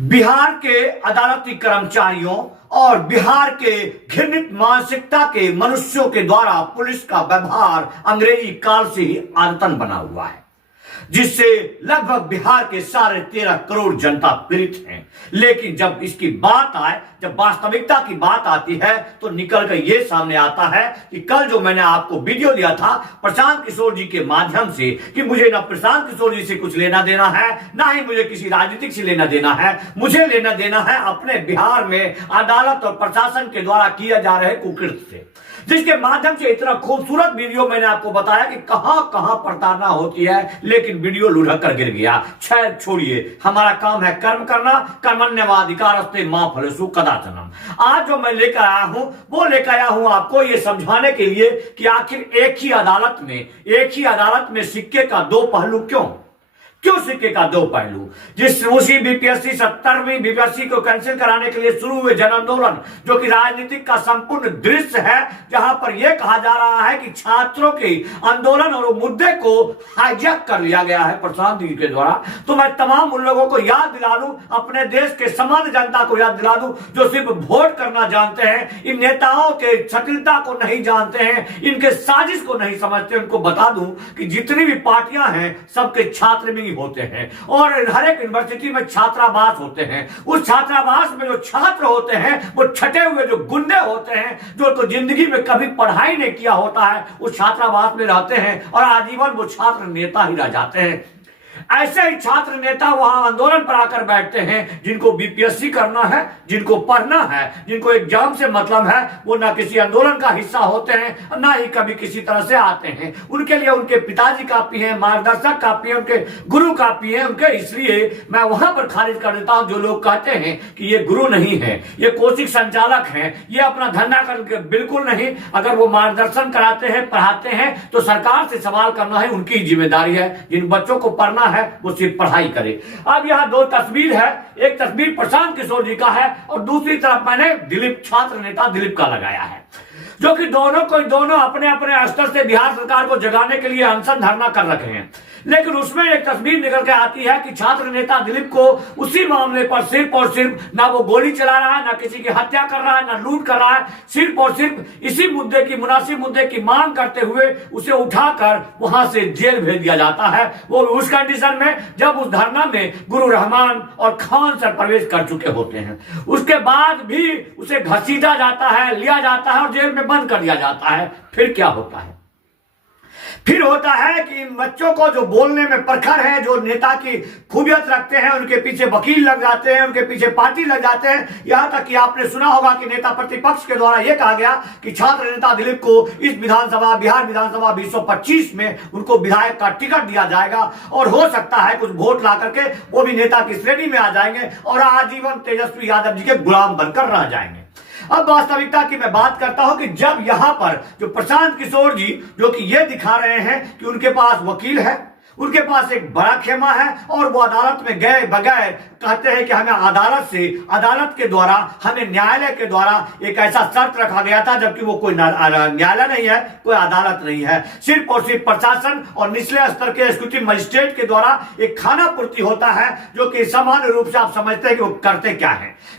बिहार के अदालती कर्मचारियों और बिहार के घृणित मानसिकता के मनुष्यों के द्वारा पुलिस का व्यवहार अंग्रेजी काल से ही आदतन बना हुआ है, जिससे लगभग बिहार के 13.5 करोड़ जनता पीड़ित हैं। लेकिन जब इसकी बात आए, जब वास्तविकता की बात आती है, तो निकल कर यह सामने आता है कि कल जो मैंने आपको वीडियो दिया था प्रशांत किशोर जी के माध्यम से कि मुझे ना प्रशांत किशोर जी से कुछ लेना देना है, ना ही मुझे किसी राजनीतिक से लेना देना है, मुझे लेना देना है अपने बिहार में अदालत और प्रशासन के द्वारा किया जा रहे कुकृत्य से, जिसके माध्यम से इतना खूबसूरत वीडियो मैंने आपको बताया कि कहां कहां प्रताड़ना होती है, लेकिन वीडियो लुढ़क कर गिर गया। खैर छोड़िए, हमारा काम है कर्म करना, कर्मण्यवाधिकारस्ते मां फलेषु कदाचनम। आज जो मैं लेकर आया हूं वो लेकर आया हूं आपको ये समझाने के लिए कि आखिर एक ही अदालत में सिक्के का दो पहलू क्यों सिक्के का दो पहलू। जिस उसी बीपीएससी 70वीं बीपीएससी को कैंसिल कराने के लिए शुरू हुए जन आंदोलन, जो कि राजनीतिक का संपूर्ण दृश्य है, जहां पर यह कहा जा रहा है कि छात्रों के आंदोलन और मुद्दे को हाईजैक कर लिया गया है प्रशांत जी के द्वारा, तो मैं तमाम उन लोगों को याद दिला दूं, अपने देश के सामान्य जनता को याद दिला दूं जो सिर्फ वोट करना जानते हैं, इन नेताओं के जटिलता को नहीं जानते हैं, इनके साजिश को नहीं समझते। उनको बता दूं कि जितनी भी पार्टियां हैं सबके छात्र भी होते हैं और हर एक यूनिवर्सिटी में छात्रावास होते हैं। उस छात्रावास में जो छात्र होते हैं वो छटे हुए जो गुंडे होते हैं, जो तो जिंदगी में कभी पढ़ाई नहीं किया होता है, उस छात्रावास में रहते हैं और आजीवन वो छात्र नेता ही रह जाते हैं। ऐसे ही छात्र नेता वहां आंदोलन पर आकर बैठते हैं, जिनको बीपीएससी करना है, जिनको पढ़ना है, जिनको एग्जाम से मतलब है, वो ना किसी आंदोलन का हिस्सा होते हैं, ना ही कभी किसी तरह से आते हैं। उनके लिए उनके पिताजी काफी हैं, मार्गदर्शक काफी हैं, उनके गुरु काफी हैं उनके। इसलिए मैं वहां पर खारिज कर देता हूं जो लोग कहते हैं कि ये गुरु नहीं है, ये कोचिंग संचालक हैं, ये अपना धंधा करके, बिल्कुल नहीं। अगर वो मार्गदर्शन कराते हैं, पढ़ाते हैं, तो सरकार से सवाल करना है, उनकी जिम्मेदारी है। जिन बच्चों को पढ़ना है वो सिर्फ पढ़ाई करे। अब यहां दो तस्वीर है, एक तस्वीर प्रशांत किशोर जी का है और दूसरी तरफ मैंने दिलीप, छात्र नेता दिलीप का लगाया है, जो कि दोनों अपने अपने स्तर से बिहार सरकार को जगाने के लिए अनशन धरना कर रखे हैं। लेकिन उसमें एक तस्वीर निकल के आती है कि छात्र नेता दिलीप को उसी मामले पर सिर्फ और सिर्फ ना वो गोली चला रहा है, ना किसी की हत्या कर रहा है, ना लूट कर रहा है, सिर्फ और सिर्फ इसी मुद्दे की, मुनासिब मुद्दे की मांग करते हुए उसे उठाकर वहां से जेल भेज दिया जाता है। वो उस कंडीशन में जब उस धरना में गुरु रहमान और खान सर प्रवेश कर चुके होते हैं। उसके बाद भी उसे घसीटा जाता है, लिया जाता है और जेल में बंद कर दिया जाता है। फिर क्या होता है? फिर होता है कि इन बच्चों को जो बोलने में प्रखर है, जो नेता की खूबियत रखते हैं, उनके पीछे वकील लग जाते हैं, उनके पीछे पार्टी लग जाते हैं। यहां तक कि आपने सुना होगा कि नेता प्रतिपक्ष के द्वारा यह कहा गया कि छात्र नेता दिलीप को इस विधानसभा, बिहार विधानसभा 2025 में उनको विधायक का टिकट दिया जाएगा और हो सकता है कुछ वोट ला करके वो भी नेता की श्रेणी में आ जाएंगे और आजीवन तेजस्वी यादव जी के गुलाम बनकर रह जाएंगे। अब वास्तविकता की मैं बात करता हूं कि जब यहां पर जो प्रशांत किशोर जी, जो कि ये दिखा रहे हैं कि उनके पास वकील है, उनके पास एक बड़ा खेमा है और वो अदालत में गए बगैर कहते हैं कि हमें अदालत के द्वारा, हमें न्यायालय के द्वारा एक ऐसा शर्त रखा गया था, जबकि वो कोई न्यायालय नहीं है, कोई अदालत नहीं है, सिर्फ और सिर्फ प्रशासन और निचले स्तर के एग्जीक्यूटिव मजिस्ट्रेट के द्वारा एक खाना पूर्ति होता है, जो कि सामान्य रूप से आप समझते हैं कि वो करते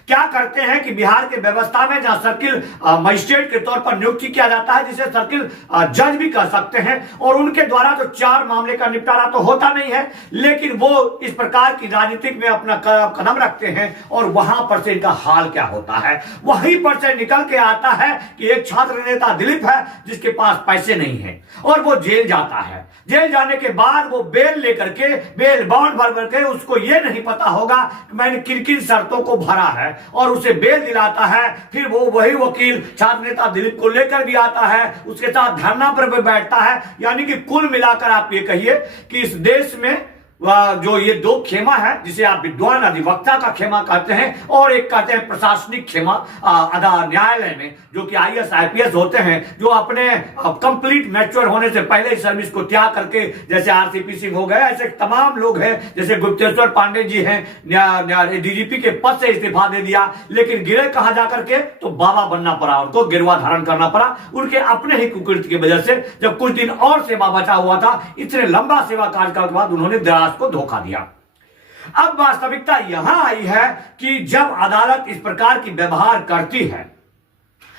क्या करते हैं कि बिहार के व्यवस्था में जहां सर्किल मजिस्ट्रेट के तौर पर नियुक्ति किया जाता है, जिसे सर्किल जज भी कह सकते हैं, और उनके द्वारा जो 4 मामले का निपटारा तो होता नहीं है, लेकिन वो इस प्रकार की राजनीतिक में अपना कदम रखते हैं और वहां पर से इनका हाल क्या होता है, वहीं पर से निकल के आता है कि एक छात्र नेता दिलीप है जिसके पास पैसे नहीं है और वो जेल जाता है। जेल जाने के बाद वो बेल लेकर के, बेल बॉन्ड भर करके, उसको ये नहीं पता होगा कि मैंने किन किन शर्तों को भरा है, और उसे बेल दिलाता है। फिर वो वही वकील छात्र नेता दिलीप को लेकर भी आता है, उसके साथ धरना पर भी बैठता है। यानी कि कुल मिलाकर आप ये कहिए कि इस देश में जो ये दो खेमा है, जिसे आप विद्वान अधिवक्ता का खेमा कहते हैं और एक कहते हैं प्रशासनिक खेमा न्यायालय में, जो कि आईएएस आईपीएस होते हैं, जो अपने कंप्लीट मैच्योर होने से पहले ही सर्विस को त्याग करके, जैसे आरसीपी सिंह हो गए, ऐसे तमाम लोग हैं, जैसे गुप्तेश्वर पांडे जी हैं, डीजीपी के पद से इस्तीफा दे दिया, लेकिन गिरे कहां जाकर के, तो बाबा बनना पड़ा, उनको गिरवा धारण करना पड़ा उनके अपने ही कुकृत्य की वजह से। जब कुछ दिन और सेवा बचा हुआ था, इतने लंबा सेवा कार्यकाल के बाद उन्होंने दराज को धोखा दिया। अब वास्तविकता यहां आई है कि जब अदालत इस प्रकार की व्यवहार करती है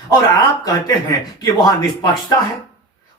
और आप कहते हैं कि वहां निष्पक्षता है,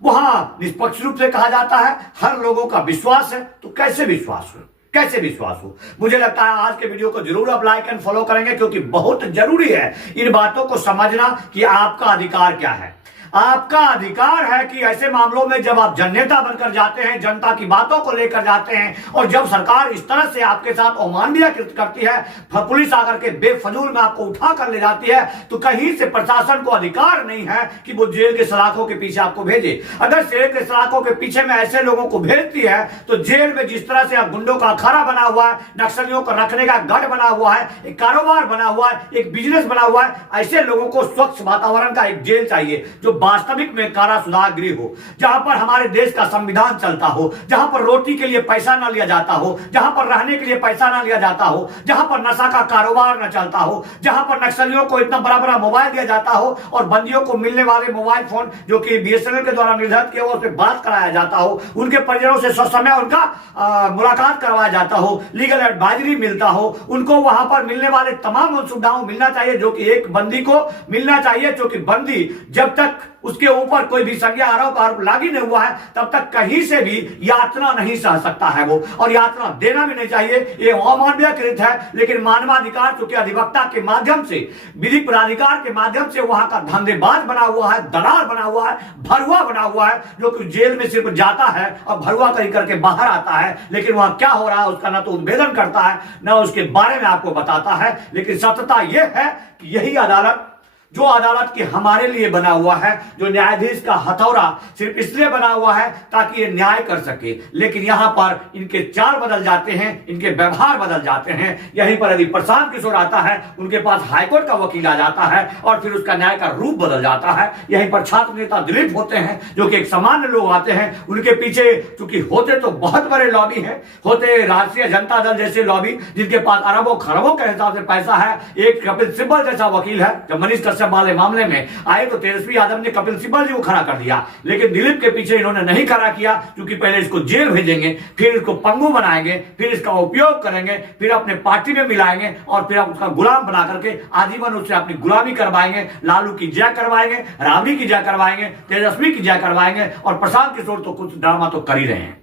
वहां निष्पक्ष रूप से कहा जाता है, हर लोगों का विश्वास है, तो कैसे विश्वास हो, कैसे विश्वास हो? मुझे लगता है आज के वीडियो को जरूर आप लाइक एंड फॉलो करेंगे, क्योंकि बहुत जरूरी है इन बातों को समझना कि आपका अधिकार क्या है। आपका अधिकार है कि ऐसे मामलों में जब आप जननेता बनकर जाते हैं, जनता की बातों को लेकर जाते हैं, और जब सरकार इस तरह से आपके साथ अवमानवीय कृत्य करती है, पुलिस आकर के बेफजूल में आपको उठा कर ले जाती है, तो कहीं से प्रशासन को अधिकार नहीं है कि वो जेल के सलाखों के पीछे आपको भेजे। अगर जेल के सलाखों के पीछे में ऐसे लोगों को भेजती है, तो जेल में जिस तरह से आप गुंडों का अखाड़ा बना हुआ है, नक्सलियों को रखने का गढ़ बना हुआ है, एक कारोबार बना हुआ है, एक बिजनेस बना हुआ है, ऐसे लोगों को स्वच्छ वातावरण का एक जेल चाहिए जो वास्तविक में कारा सुधार गृह हो, जहां पर हमारे देश का संविधान चलता हो, जहां पर रोटी के लिए पैसा ना लिया जाता हो, जहां पर रहने के लिए पैसा ना लिया जाता हो, जहां पर नशा का कारोबार ना चलता हो, जहां पर नक्सलियों को इतना बड़ा बड़ा मोबाइल दिया जाता हो और बंदियों को मिलने वाले मोबाइल फोन जो कि बीएसएनएल के द्वारा निर्धारित किया हुआ, उस पर बात कराया जाता हो, उनके परिजनों से ससमय उनका मुलाकात करवाया जाता हो, लीगल एडवाइजरी मिलता हो, उनको वहां पर मिलने वाले तमाम सुविधाओं मिलना चाहिए जो कि एक बंदी को मिलना चाहिए, क्योंकि बंदी जब तक उसके ऊपर कोई भी संज्ञा आरोप लागू नहीं हुआ है तब तक कहीं से भी यातना नहीं सह सकता है वो, और यातना देना भी नहीं चाहिए। ये अमानवीय कृत है, लेकिन मानवाधिकार चूंकि अधिवक्ता के माध्यम से, विधि प्राधिकार के माध्यम से वहां का धंधेबाज बना हुआ है, दलाल बना हुआ है, भरुआ बना हुआ है, जो कि जेल में सिर्फ जाता है और भरुआ करके बाहर आता है, लेकिन वहां क्या हो रहा है उसका ना तो उद्भेदन करता है, ना उसके बारे में आपको बताता है। लेकिन सत्यता यह है कि यही अदालत, जो अदालत के हमारे लिए बना हुआ है, जो न्यायाधीश का हथौड़ा सिर्फ इसलिए बना हुआ है ताकि ये न्याय कर सके, लेकिन यहां पर इनके चाल बदल जाते हैं, इनके व्यवहार बदल जाते हैं। यहीं पर यदि प्रशांत किशोर आता है, उनके पास हाईकोर्ट का वकील आ जाता है और फिर उसका न्याय का रूप बदल जाता है। यहीं पर छात्र नेता दिलीप होते हैं, जो कि एक सामान्य लोग आते हैं, उनके पीछे चूंकि होते तो बहुत बड़े लॉबी है, होते राष्ट्रीय जनता दल जैसे लॉबी, जिनके पास अरबों खरबों के हिसाब से पैसा है। एक कपिल सिब्बल जैसा वकील है, जब मनीष वाले मामले में आए तो तेजस्वी यादव ने कपिल सिब्बल जी को खड़ा कर दिया, लेकिन दिलीप के पीछे इन्होंने नहीं खड़ा किया, क्योंकि पहले इसको जेल भेजेंगे, फिर इसको पंगु बनाएंगे, फिर इसका उपयोग करेंगे, फिर अपने पार्टी में मिलाएंगे और फिर उसका गुलाम बना करके आजीवन उससे अपनी गुलामी करवाएंगे। लालू की जय करवाएंगे, राबड़ी की जय करवाएंगे, तेजस्वी की जय करवाएंगे, और प्रशांत किशोर तो कुछ ड्रामा तो कर ही रहे हैं,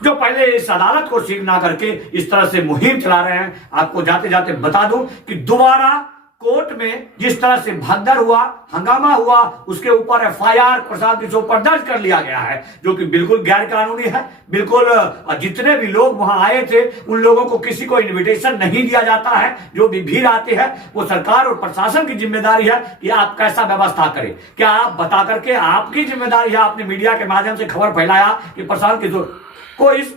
जो पहले इस अदालत को सील ना करके इस तरह से मुहिम चला रहे हैं। आपको जाते जाते बता दूं कि दोबारा कोर्ट में जिस तरह से भगदड़ हुआ, हंगामा हुआ, उसके ऊपर एफआईआर प्रशांत किशोर पर दर्ज कर लिया गया है, जो कि बिल्कुल गैर कानूनी है। बिल्कुल जितने भी लोग वहां आए थे उन लोगों को किसी को इनविटेशन नहीं दिया जाता है। जो भी भीड़ आती है वो सरकार और प्रशासन की जिम्मेदारी है कि आप कैसा व्यवस्था करें। क्या आप बता करके, आपकी जिम्मेदारी है, आपने मीडिया के माध्यम से खबर फैलाया कि प्रशांत किशोर को इस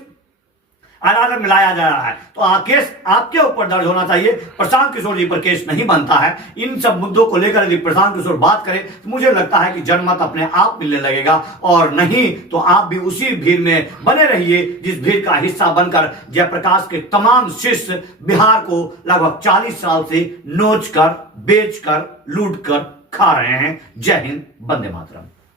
अदालत में लाया जा रहा है, तो केस आपके ऊपर दर्ज होना चाहिए। प्रशांत किशोर जी पर केस नहीं बनता है। इन सब मुद्दों को लेकर यदि प्रशांत किशोर बात करें तो मुझे लगता है कि जनमत अपने आप मिलने लगेगा, और नहीं तो आप भी उसी भीड़ में बने रहिए जिस भीड़ का हिस्सा बनकर जयप्रकाश के तमाम शिष्य बिहार को लगभग 40 साल से नोच कर, बेच कर, लूट कर खा रहे हैं। जय हिंद, वंदे मातरम।